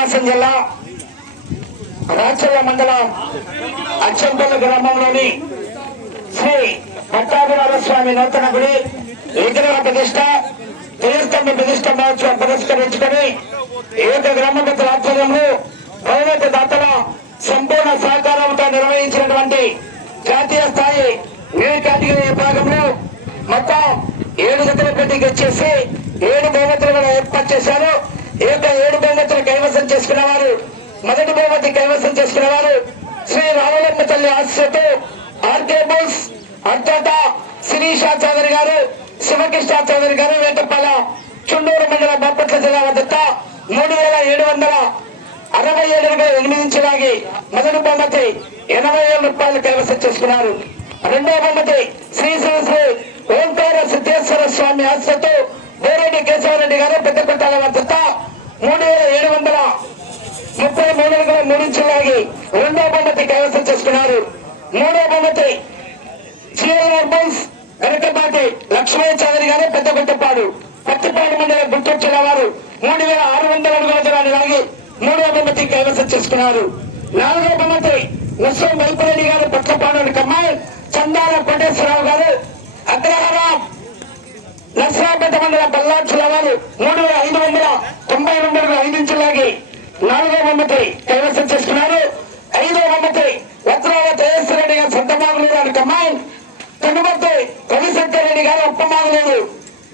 ప్రకాశం జిల్లా రాచల్ల మండలం అచ్చంపల్లి గ్రామంలోని శ్రీ పట్టాభిరామ స్వామి నూతన గుడి విగ్రహ ప్రతిష్ట తీర్థంబ ప్రతిష్ట మహోత్సవం పురస్కరించుకొని ఏక గ్రామ పెద్దల ఆధ్వర్యంలో భగవత దాతల సంపూర్ణ సహకారంతో నిర్వహించినటువంటి జాతీయ స్థాయి ఏ కేటగిరీ విభాగంలో మొత్తం ఏడు జతల పెట్టికి వచ్చేసి ఏడు బహుమతులు కూడా ఏర్పాటు చేశారు. ఏక ఏడు కైవసం చేసుకున్నవారు మొదటి బహుమతి కైవసం చేసుకున్నవారు శ్రీ రామలమ్మ తల్లి ఆశతో ఆర్కే బోస్ అర్చత శిరీషా చౌదరి గారు శివకృష్ణ చౌదరి గారు వేటపాల చుండూరు మండల బాపట్ల జిల్లా వద్ద మూడు వేల ఏడు వందల అరవై ఏడు రూపాయలు ఎనిమిది నుంచి లాగి మొదటి బహుమతి ఎనభై ఏడు రూపాయలు కైవసం చేసుకున్నారు. రెండవ బహుమతి శ్రీ శ్రీ శ్రీ ఓంకార సిద్ధేశ్వర స్వామి ఆశతో బోరెడ్డి కేశవరెడ్డి గారు పెద్దపట్టాల వద్ద మూడు వేల ఏడు వందల ముప్పై మూడు వందల మూడు లాగి రెండో బహుమతి కైవసం చేసుకున్నారు. మూడో బహుమతి జిఎల్ఆర్ అర్బన్స్ వెనకపాటి లక్ష్మయ్య చౌదరి గారు పెద్ద గుట్టపాడు. పత్తిపాడు మండలం గుర్తొచ్చిన వారు మూడు వేల ఆరు వందల అడుగుల దూరాన్ని లాగి మూడో బహుమతి కైవసం చేసుకున్నారు. నాలుగో బహుమతి ముస్లిం వైపురెడ్డి గారు పట్లపాడు కమ్మాయి చందాల కోటేశ్వరరావు గారు. అగ్రహారం నర్సరాపేట మండల బల్లాచుల వారు మూడు వేల ఐదు వందల తొంభై రెండు ఐదు ఇంచులాగి నాలుగో బహుమతి కైవసం చేసుకున్నారు. ఐదో బహుమతి వజ్రాల తేజస్ రెడ్డి గారు సొంత మాగులు గారు కమ్మాయి తొమ్మిది రవిశంకర్ రెడ్డి గారు ఉప్పమాగలేదు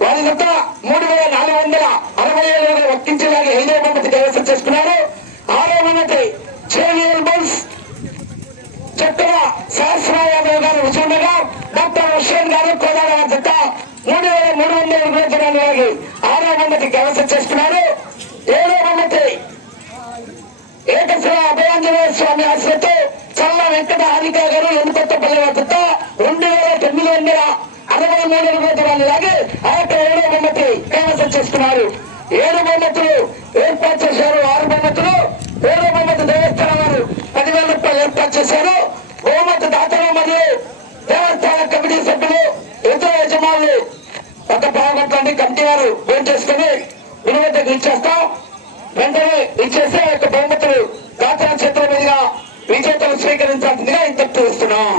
వారి యొక్క మూడు వేల నాలుగు వందల అరవై ఏడు వేల ఒక్కించేలాగా ఐదో బహుమతి కైవసం చేసుకున్నారు. ఆరో బహుమతి జేవిఎల్ బుల్స్. చక్కర సహస్ర గారు విజయనగర్ ఇరవై ఆరో బహుమతి కైవసం చేసుకున్నారు ఏడో బహుమతి ఏకశివ అభయాంజనేయ స్వామి ఆశ్రతో చల్ల వెంకట హారిక గారు ఎన్నికొత్తపల్లి వద్ద రెండు వేల తొమ్మిది వందల అరవై మూడు రూపాయలు లాగే ఆ యొక్క ఏడో బహుమతి కైవసం చేసుకున్నారు ఏడు బహుమతులు గారు ఫోన్ చేసుకుని వినియోగకు ఇచ్చేస్తాం. వెంటనే ఇచ్చేస్తే యొక్క బహుమతులు గాత్రం చేతుల మీదుగా విజేతలు స్వీకరించాల్సిందిగా ఇంతకు చూస్తున్నాం.